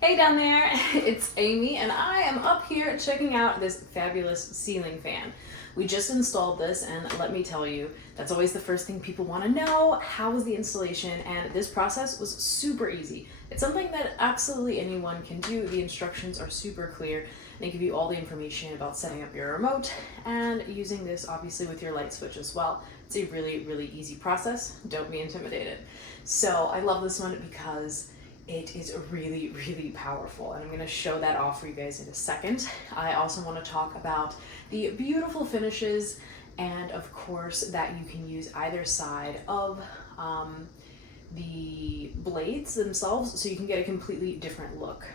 Hey down there, it's Amy and I am up here checking out this fabulous ceiling fan. We just installed this and let me tell you, that's always the first thing people want to know. How was the installation? And this process was super easy. It's something that absolutely anyone can do. The instructions are super clear. They give you all the information about setting up your remote and using this obviously with your light switch as well. It's a really, really easy process. Don't be intimidated. So I love this one because it is really, really powerful, and I'm going to show that off for you guys in a second. I also want to talk about the beautiful finishes and of course that you can use either side of the blades themselves so you can get a completely different look.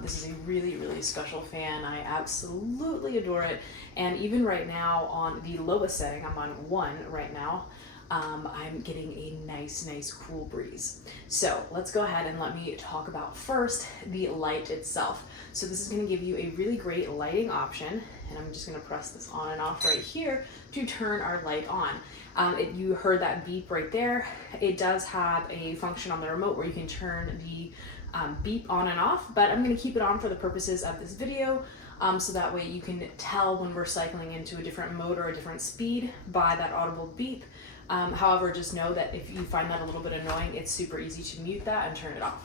This is a really, really special fan. I absolutely adore it. And even right now on the lowest setting, I'm on 1 right now, I'm getting a nice cool breeze. So let's go ahead and let me talk about first the light itself. So this is going to give you a really great lighting option, and I'm just going to press this on and off right here to turn our light on. You heard that beep right there. It does have a function on the remote where you can turn the beep on and off, but I'm going to keep it on for the purposes of this video. So that way you can tell when we're cycling into a different mode or a different speed by that audible beep. However, just know that if you find that a little bit annoying, it's super easy to mute that and turn it off.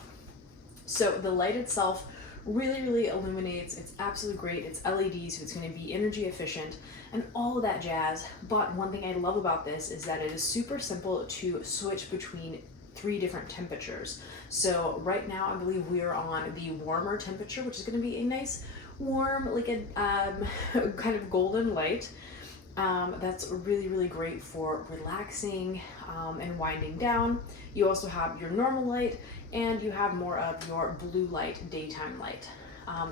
So the light itself really illuminates. It's absolutely great. It's LED, so it's going to be energy efficient and all of that jazz. But one thing I love about this is that it is super simple to switch between 3 different temperatures. So right now I believe we are on the warmer temperature, which is going to be a nice warm, like a kind of golden light. That's really great for relaxing and winding down. You also have your normal light and you have more of your blue light, daytime light.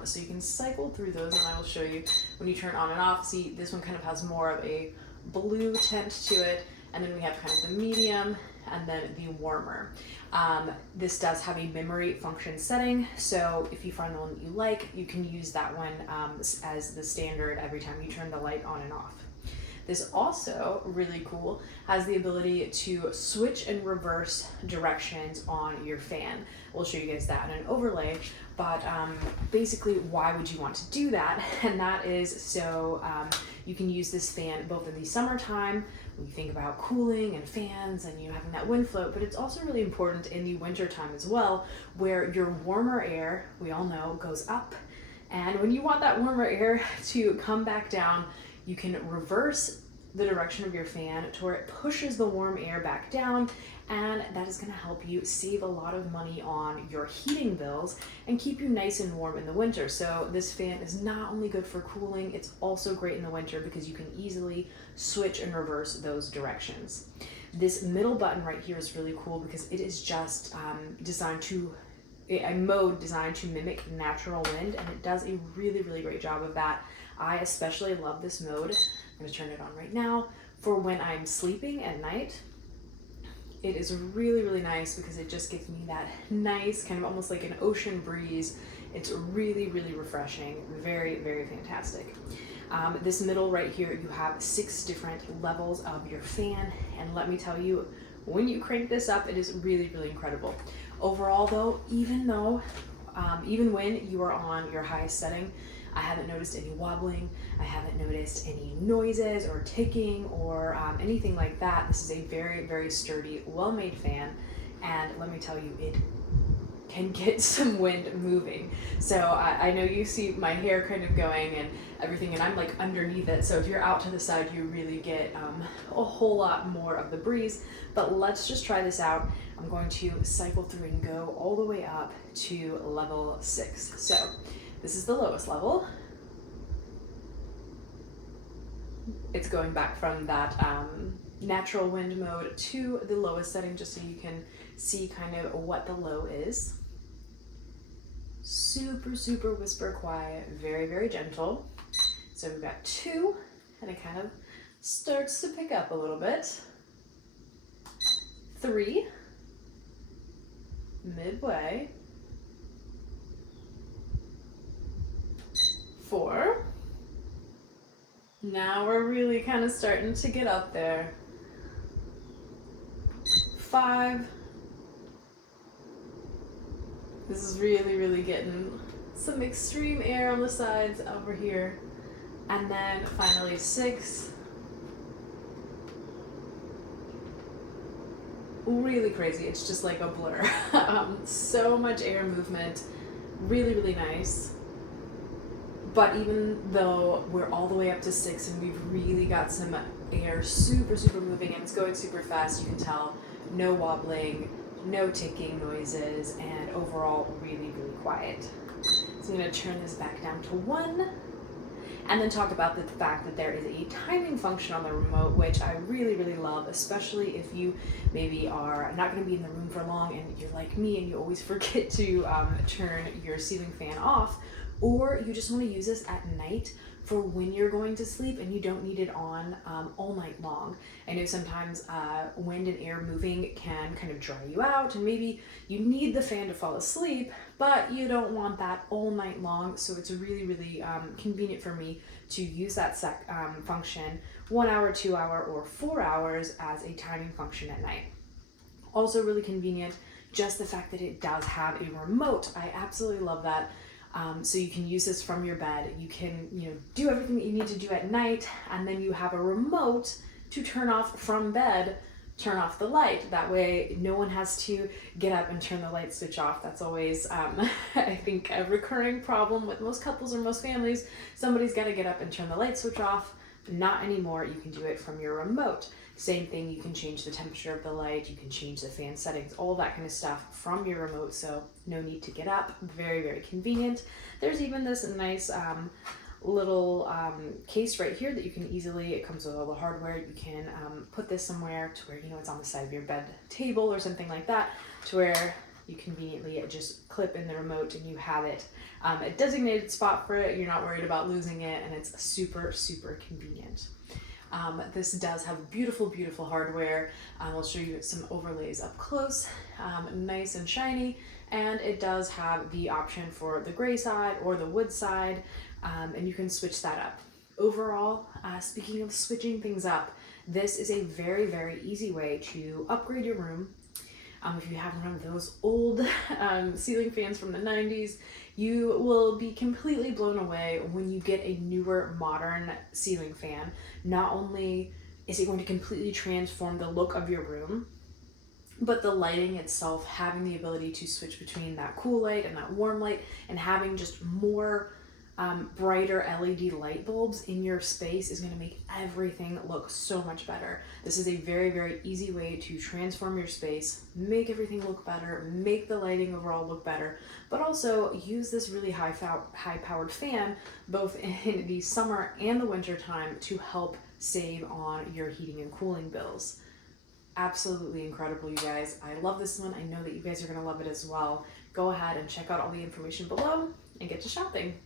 So you can cycle through those, and I will show you when you turn on and off. See, this one kind of has more of a blue tint to it, and then we have kind of the medium and then the warmer. This does have a memory function setting, so if you find the one that you like, you can use that one as the standard every time you turn the light on and off. This also, really cool, has the ability to switch and reverse directions on your fan. We'll show you guys that in an overlay, but basically why would you want to do that? And that is so you can use this fan both in the summertime, when you think about cooling and fans and having that wind float, but it's also really important in the winter time as well, where your warmer air, we all know, goes up. And when you want that warmer air to come back down, you can reverse the direction of your fan to where it pushes the warm air back down, and that is going to help you save a lot of money on your heating bills and keep you nice and warm in the winter. So this fan is not only good for cooling, it's also great in the winter because you can easily switch and reverse those directions. This middle button right here is really cool because it is just designed to a mode designed to mimic natural wind, and it does a really great job of that. I especially love this mode. I'm going to turn it on right now for when I'm sleeping at night. It is really nice because it just gives me that nice kind of almost like an ocean breeze. It's really refreshing. Very fantastic. This middle right here, you have 6 different levels of your fan, and let me tell you, when you crank this up, it is really incredible. Overall though, even when you are on your highest setting, I haven't noticed any wobbling, I haven't noticed any noises or ticking or anything like that. This is a very sturdy, well-made fan, and let me tell you, it can get some wind moving. So I know you see my hair kind of going and everything, and I'm like underneath it, so if you're out to the side, you really get a whole lot more of the breeze. But let's just try this out. I'm going to cycle through and go all the way up to level 6. So this is the lowest level. It's going back from that natural wind mode to the lowest setting, just so you can see kind of what the low is. Super whisper quiet, very gentle. So we've got 2, and it kind of starts to pick up a little bit. 3, midway. 4. Now we're really kind of starting to get up there. 5. This is really, really getting some extreme air on the sides over here. And then finally 6. Really crazy. It's just like a blur. So much air movement. Really, really nice. But even though we're all the way up to 6 and we've really got some air super, super moving and it's going super fast, you can tell no wobbling, no ticking noises, and overall really, really quiet. So I'm going to turn this back down to 1 and then talk about the fact that there is a timing function on the remote, which I really, really love, especially if you maybe are not going to be in the room for long and you're like me and you always forget to turn your ceiling fan off, or you just want to use this at night for when you're going to sleep and you don't need it on all night long. I know sometimes wind and air moving can kind of dry you out and maybe you need the fan to fall asleep, but you don't want that all night long. So it's really, really convenient for me to use that function 1 hour, 2 hour, or 4 hours as a timing function at night. Also really convenient, just the fact that it does have a remote. I absolutely love that. So you can use this from your bed. You can, do everything that you need to do at night, and then you have a remote to turn off from bed, turn off the light. That way no one has to get up and turn the light switch off. That's always, I think, a recurring problem with most couples or most families. Somebody's got to get up and turn the light switch off. Not anymore. You can do it from your remote. Same thing, you can change the temperature of the light, you can change the fan settings, all that kind of stuff from your remote, so no need to get up. Very, very convenient. There's even this nice little case right here that you can easily, it comes with all the hardware, you can put this somewhere to where, it's on the side of your bed table or something like that, to where you conveniently just clip in the remote and you have it. A designated spot for it, you're not worried about losing it, and it's super, super convenient. This does have beautiful, beautiful hardware. I'll show you some overlays up close, nice and shiny, and it does have the option for the gray side or the wood side, and you can switch that up. Overall, speaking of switching things up, this is a very, very easy way to upgrade your room. If you have one of those old ceiling fans from the 90s, you will be completely blown away when you get a newer modern ceiling fan. Not only is it going to completely transform the look of your room, but the lighting itself, having the ability to switch between that cool light and that warm light, and having just more brighter LED light bulbs in your space is going to make everything look so much better. This is a very, very easy way to transform your space, make everything look better, make the lighting overall look better, but also use this really high-powered fan both in the summer and the winter time to help save on your heating and cooling bills. Absolutely incredible, you guys. I love this one. I know that you guys are going to love it as well. Go ahead and check out all the information below and get to shopping.